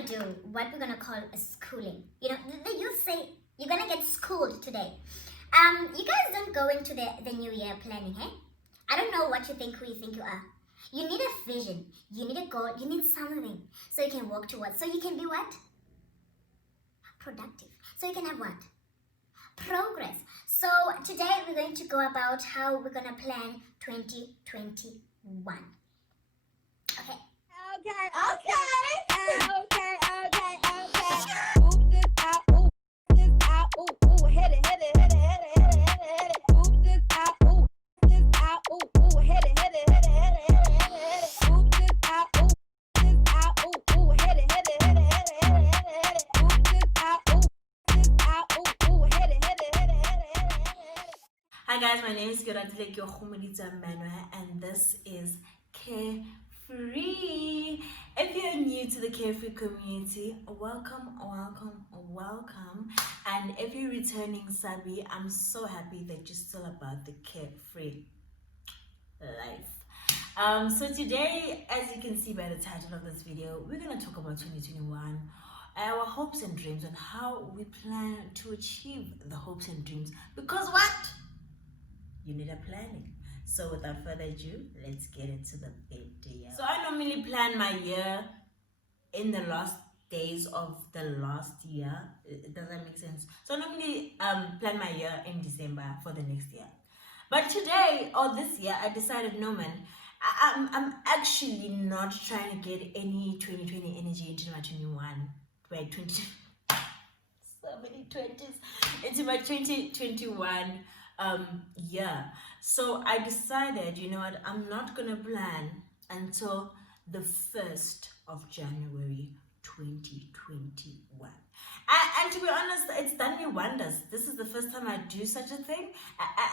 gonna do what we're gonna call a schooling. You know, the youth say you're gonna get schooled today. You guys don't go into the new year planning, hey? I don't know what you think, who you think you are. You need a vision, you need a goal, you need something so you can work towards, so you can be what? Productive. So you can have what? Progress. So today we're going to go about how we're gonna plan 2021. Okay. Ooh, this out, ooh, this out, ooh, hit it, hit it, hit it, hit it, hit it, hit it, hit it. Ooh, this out, ooh, this out, ooh, hit it, hit it, hit it, hit it, hit it, hit it. Ooh, this out, ooh, hit it, hit it, hit it, hit it, hit it, hit it. Ooh, this out, ooh, hit it, hit it, hit it, hit it, hit it, hit it. Hi guys, my name is Giratile Kyokhumulitsa Manwe and this is Carefree. If you're new to the Carefree community, welcome, welcome, welcome. And if you're returning Sabi, I'm so happy that you're still about the Carefree life. So today, as you can see by the title of this video, we're going to talk about 2021, our hopes and dreams, and how we plan to achieve the hopes and dreams. Because what? You need a planning. So without further ado, let's get into the video. So I normally plan my year in the last days of the last year. Does that make sense? So I normally plan my year in December for the next year. But today or this year, I decided, no man, I'm actually not trying to get any 2020 energy into my 2021 year. So I decided, you know what, I'm not gonna plan until the 1st of January 2021. And to be honest, it's done me wonders. This is the first time I do such a thing,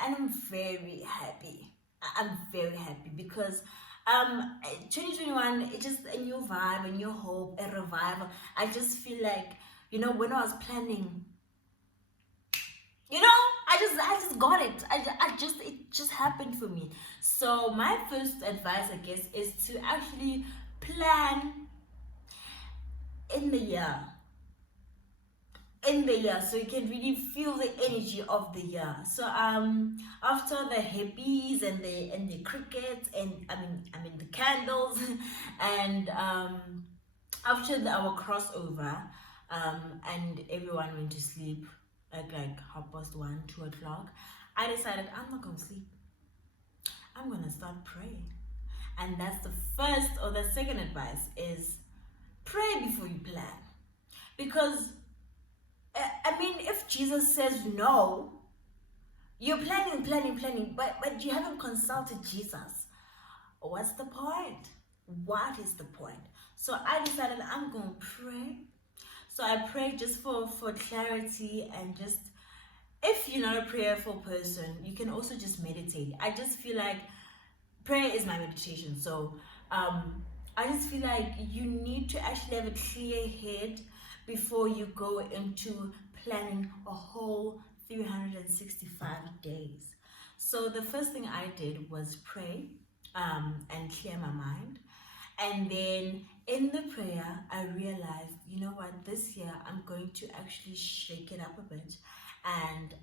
and I'm very happy. I'm very happy because 2021, it's just a new vibe, a new hope, a revival. I just feel like, you know, when I was planning, you know, I just got it. It just happened for me. So my first advice, I guess, is to actually plan in the year, so you can really feel the energy of the year. So after the hippies and the crickets and I mean the candles and after our crossover and everyone went to sleep at like 1:30, 2 o'clock, I decided I'm not gonna sleep. I'm gonna start praying. And that's the first or the second advice, is pray before you plan. Because I mean, if Jesus says no, you're planning, but you haven't consulted Jesus. What's the point? What is the point? So I decided I'm gonna pray. So I pray just for clarity, and just, if you're not a prayerful person, you can also just meditate. I just feel like prayer is my meditation. So I just feel like you need to actually have a clear head before you go into planning a whole 365 days. So the first thing I did was pray and clear my mind. And then in the prayer, I realized, you know what, this year I'm going to actually shake it up a bit, and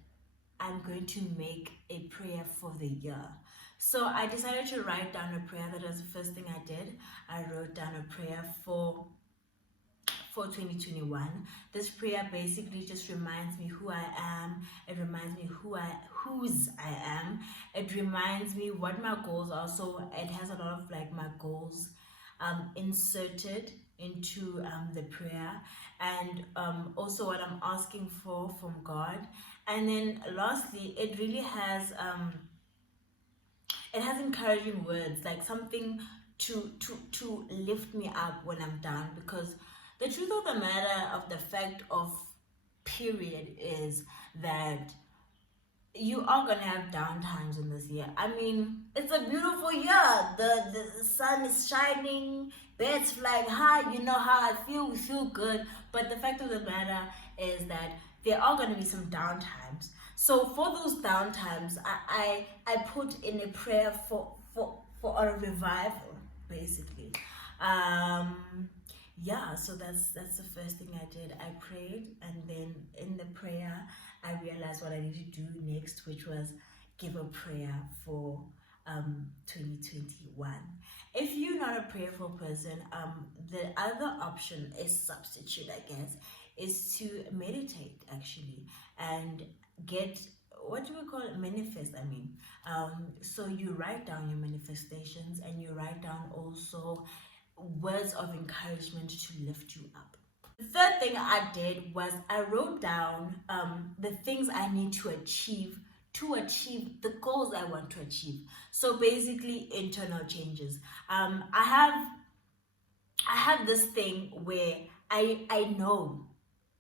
I'm going to make a prayer for the year. So I decided to write down a prayer. That was the first thing I did. I wrote down a prayer for 2021. This prayer basically just reminds me who I am. It reminds me whose I am. It reminds me what my goals are. So it has a lot of like my goals inserted into the prayer, and also what I'm asking for from God. And then lastly, it really has encouraging words, like something to lift me up when I'm down. Because the truth of the matter, of the fact of period, is that you are gonna have down times in this year. I mean, it's a beautiful year. The sun is shining, birds flying high. You know how I feel. We feel good. But the fact of the matter is that there are gonna be some down times. So for those down times, I put in a prayer for a revival, basically. yeah, so that's the first thing I did. I prayed, and then in the prayer I realized what I needed to do next, which was give a prayer for 2021. If you're not a prayerful person, the other option is substitute, I guess, is to meditate actually and get, what do we call it, manifest, I mean. So you write down your manifestations, and you write down also words of encouragement to lift you up. The third thing I did was I wrote down the things I need to achieve the goals I want to achieve. So basically, internal changes. I have this thing where I know,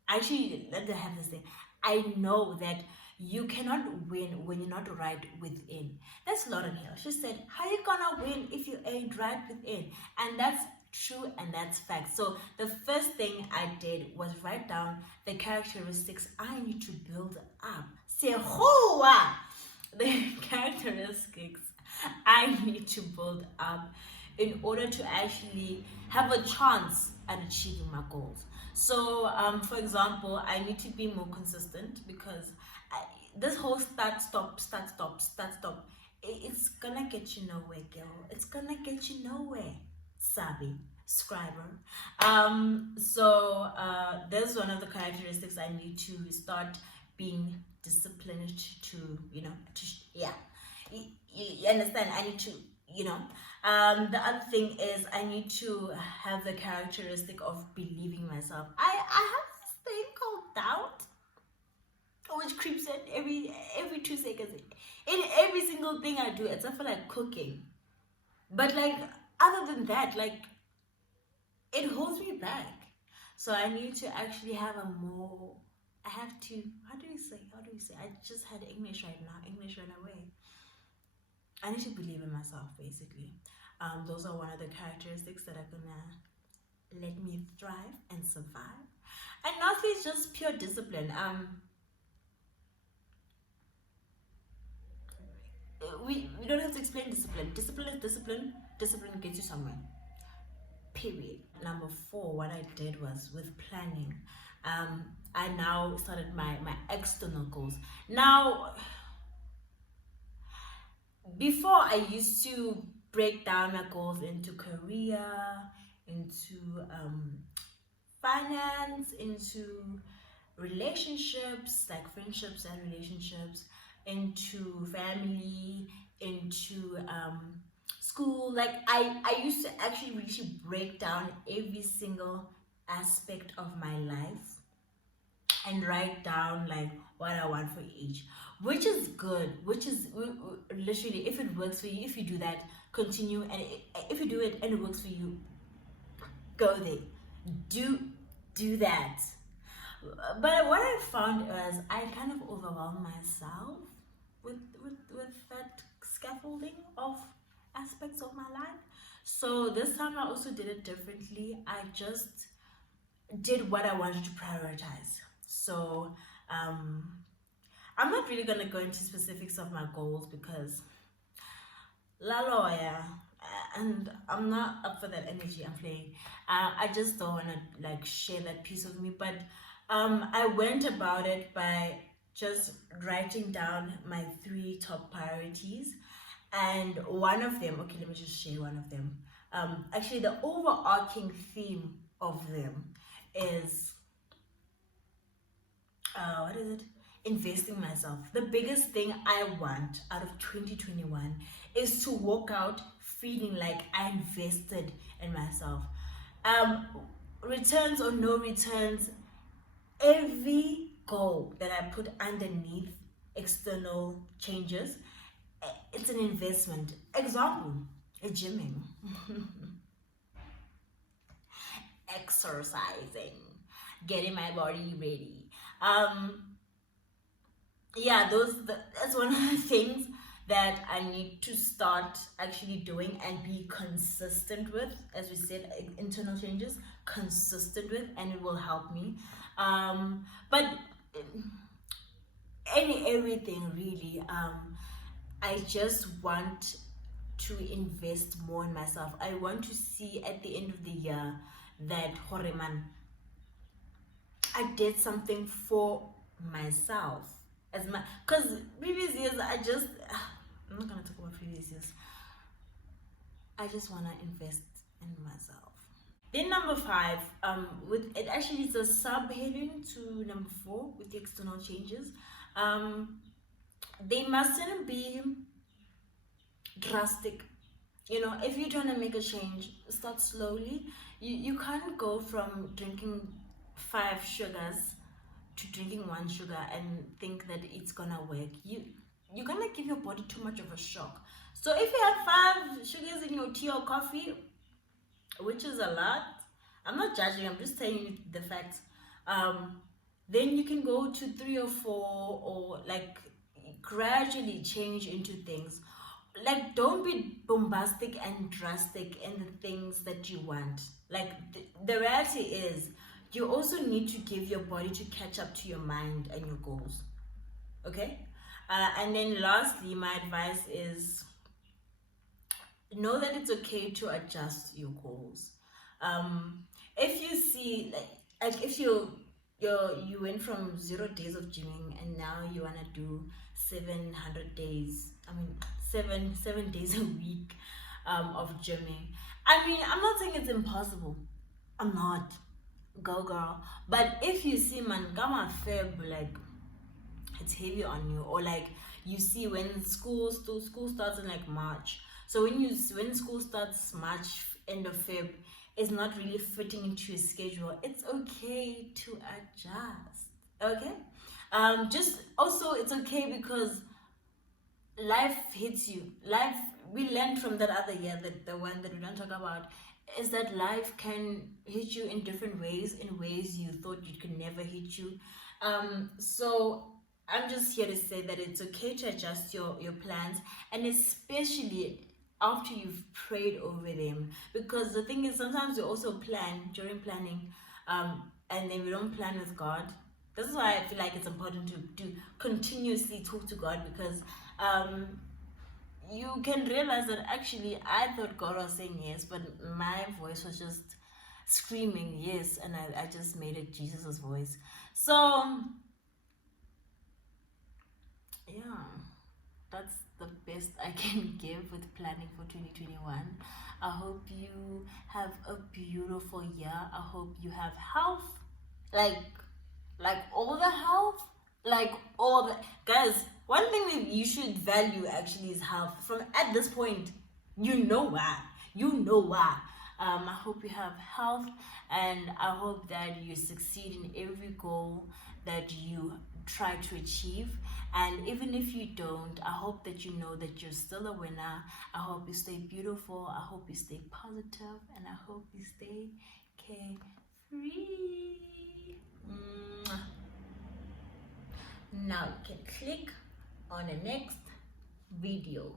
actually, let me have this thing. I know that you cannot win when you're not right within. That's Lauren Hill. She said, how you gonna win if you ain't right within? And that's true, and that's fact. So the first thing I did was write down the characteristics I need to build up. The characteristics I need to build up in order to actually have a chance at achieving my goals. So, for example, I need to be more consistent, because this whole start, stop, it's gonna get you nowhere, girl. It's gonna get you nowhere, Sabi, scriber. So there's one of the characteristics I need to start being disciplined to you understand, I need to, the other thing is I need to have the characteristic of believing myself. I have this thing called doubt, which creeps in every 2 seconds in every single thing I do, except for like cooking. But like, other than that, like, it holds me back. So I need to actually have a more, I have to, how do we say, I just had English right now, English ran away. I need to believe in myself, basically. Those are one of the characteristics that are gonna let me thrive and survive. And lastly, it's just pure discipline. We don't have to explain discipline. Discipline is discipline. Discipline gets you somewhere. Period. Number 4, what I did was with planning. I now started my external goals. Now, before I used to break down my goals into career, into finance, into relationships, like friendships and relationships, into family, into school. Like I used to actually really break down every single aspect of my life and write down like what I want for each, which is good, which is literally, if it works for you, if you do that, continue. And if you do it and it works for you, go there, do that. But what I found was I kind of overwhelmed myself with that scaffolding of aspects of my life. So this time I also did it differently. I just did what I wanted to prioritize. So I'm not really gonna go into specifics of my goals, because la lawyer, and I'm not up for that energy. I'm playing. I just don't want to like share that piece of me. But I went about it by just writing down my 3 top priorities, and one of them, okay, let me just share one of them. Actually, the overarching theme of them is what is it? Investing myself. The biggest thing I want out of 2021 is to walk out feeling like I invested in myself. Returns or no returns, every goal that I put underneath external changes, it's an investment. Example, gymming, exercising, getting my body ready. Yeah, that's one of the things that I need to start actually doing and be consistent with. As we said, internal changes, consistent with, and it will help me. But everything really, I just want to invest more in myself. I want to see at the end of the year that Horeman, I did something for myself as my, because previous years I'm not gonna talk about previous years. I just wanna invest in myself. Then number 5, with it actually is a subheading to number 4 with the external changes. They mustn't be drastic. You know, if you're trying to make a change, start slowly. You can't go from drinking 5 sugars to drinking 1 sugar and think that it's gonna work. You're gonna give your body too much of a shock. So if you have 5 sugars in your tea or coffee, which is a lot, I'm not judging, I'm just telling you the facts. Then you can go to 3 or 4, or like gradually change into things. Like, don't be bombastic and drastic in the things that you want. Like, the reality is, you also need to give your body to catch up to your mind and your goals. Okay? And then lastly, my advice is, know that it's okay to adjust your goals. If you see, like if you went from 0 days of gymming and now you want to do 700 days, I mean 7 days a week of gymming. I mean, I'm not saying it's impossible. I'm not. Go girl. But if you see, man, gamma feb, like it's heavy on you, or like you see when school starts in like March. So when school starts March, end of Feb, is not really fitting into your schedule, it's okay to adjust. Okay? Just also, it's okay because life hits you. Life, we learned from that other year, that the one that we don't talk about, is that life can hit you in different ways, in ways you thought it could never hit you. So I'm just here to say that it's okay to adjust your plans, and especially after you've prayed over them. Because the thing is, sometimes we also plan during planning, and then we don't plan with God. This is why I feel like it's important to continuously talk to God, because you can realize that actually I thought God was saying yes, but my voice was just screaming yes, and I just made it Jesus' voice. So yeah, that's the best I can give with planning for 2021. I hope you have a beautiful year. I hope you have health, like all the health, like all the guys. One thing that you should value actually is health. From at this point, you know why. I hope you have health, and I hope that you succeed in every goal that you try to achieve. And even if you don't, I hope that you know that you're still a winner. I hope you stay beautiful. I hope you stay positive, and I hope you stay carefree. Now you can click on the next video.